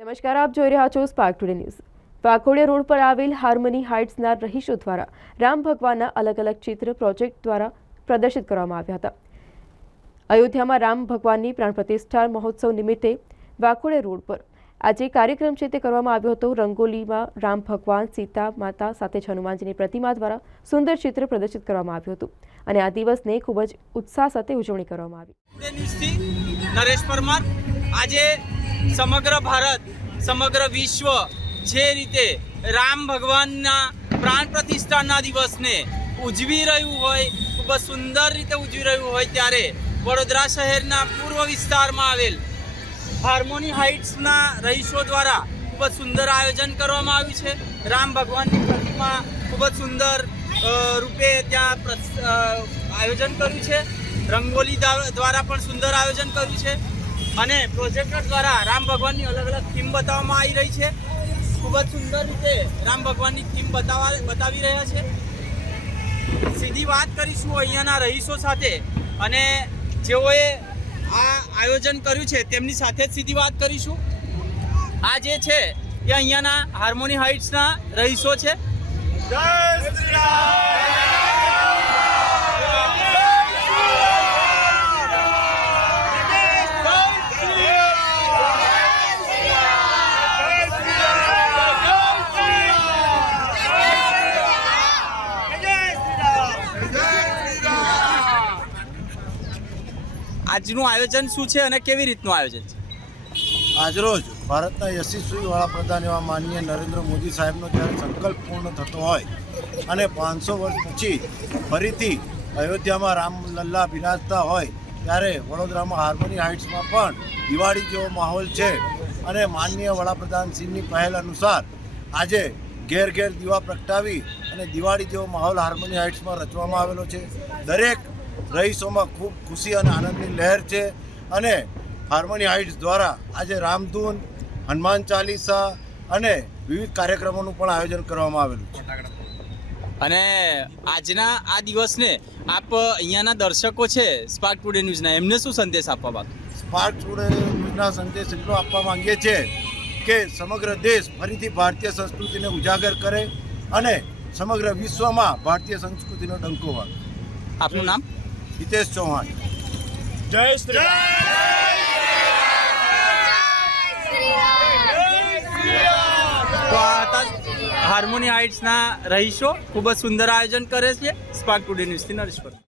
નમસ્કાર, આપ જોઈ રહ્યા છો spark today news. Waghodia road પર આવેલ હાર્મની હાઇટ્સના રહીશો દ્વારા રામ ભગવાનના અલગ અલગ ચિત્ર પ્રોજેક્ટ દ્વારા પ્રદર્શિત કરવામાં આવ્યા હતા। અયોધ્યામાં રામ ભગવાનની પ્રાણ પ્રતિષ્ઠા મહોત્સવ નિમિત્તે વાઘોડિયા રોડ પર આજે કાર્યક્રમ છે તે કરવામાં આવ્યો હતો। રંગોલીમાં રામ ભગવાન, સીતા માતા સાથે જ હનુમાનજીની પ્રતિમા દ્વારા સુંદર ચિત્ર પ્રદર્શિત કરવામાં આવ્યું હતું અને આ દિવસને ખૂબ જ ઉત્સાહ સાથે ઉજવણી કરવામાં આવી। નરેશ પરમાર આજે સમગ્ર ભારત સમગ્ર વિશ્વ જે રીતે રામ ભગવાનના પ્રાણ પ્રતિષ્ઠાના દિવસને ઉજવી રહ્યું હોય, ખૂબ જ સુંદર રીતે ઉજવી રહ્યું હોય ત્યારે વડોદરા શહેરના પૂર્વ વિસ્તારમાં આવેલ હાર્મોની હાઇટ્સના રહીશો દ્વારા ખૂબ જ સુંદર આયોજન કરવામાં આવ્યું છે। રામ ભગવાનની પ્રતિમા ખૂબ જ સુંદર રૂપે ત્યાં આયોજન કર્યું છે। રંગોલી દ્વારા પણ સુંદર આયોજન કર્યું છે અને પ્રોજેક્ટર દ્વારા રામ ભગવાનની અલગ અલગ થીમ બતાવવામાં આવી રહી છે। ખૂબ જ સુંદર રીતે રામ ભગવાનની થીમ બતાવી રહ્યા છે। સીધી વાત કરીશું અહીંયાના રહીશો સાથે અને જેઓએ આ આયોજન કર્યું છે તેમની સાથે જ સીધી વાત કરીશું। આ જે છે એ અહીંયાના હાર્મોની હાઇટ્સના રહીશો છે। જય શ્રી રામ। આજનું આયોજન શું છે અને કેવી રીતનું આયોજન છે? આજરોજ ભારતના યશસ્વી વડાપ્રધાન એવા માનનીય નરેન્દ્ર મોદી સાહેબનો જ્યારે સંકલ્પ પૂર્ણ થતો હોય અને 500 વર્ષ પછી ફરીથી અયોધ્યામાં રામલલ્લા બિરાજતા હોય ત્યારે વડોદરામાં હાર્મોની હાઇટ્સમાં પણ દિવાળી જેવો માહોલ છે અને માનનીય વડાપ્રધાનશ્રીની પહેલ અનુસાર આજે ઘેર ઘેર દીવા પ્રગટાવી અને દિવાળી જેવો માહોલ હાર્મોની હાઇટ્સમાં રચવામાં આવેલો છે। દરેક રહીશોમાં ખૂબ ખુશી અને આનંદની લહેર છે અને હાર્મોની હાઇટ્સ દ્વારા આજે રામધૂન, હનુમાન ચાલીસા અને વિવિધ કાર્યક્રમોનું પણ આયોજન કરવામાં આવેલું છે। અને આજના આ દિવસને આપ અહીંયાના દર્શકો છે સ્પાર્ક ટુડે ન્યૂઝના, એમને શું સંદેશ આપવા માંગો? સ્પાર્ક ટુડે ન્યૂઝના સંદેશ એટલો આપવા માંગીએ છીએ કે સમગ્ર દેશ ફરીથી ભારતીય સંસ્કૃતિને ઉજાગર કરે અને સમગ્ર વિશ્વમાં ભારતીય સંસ્કૃતિનો ડંકો વાગે। આપનું નામ? હિતેશ ચૌહાણ। જય શ્રી રામ। તો આ હતા હાર્મોની હાઇટ્સના રહીશો, ખૂબ જ સુંદર આયોજન કરે છે। સ્પાર્ક ટુડે ન્યૂઝથી નરેશ પરમાર।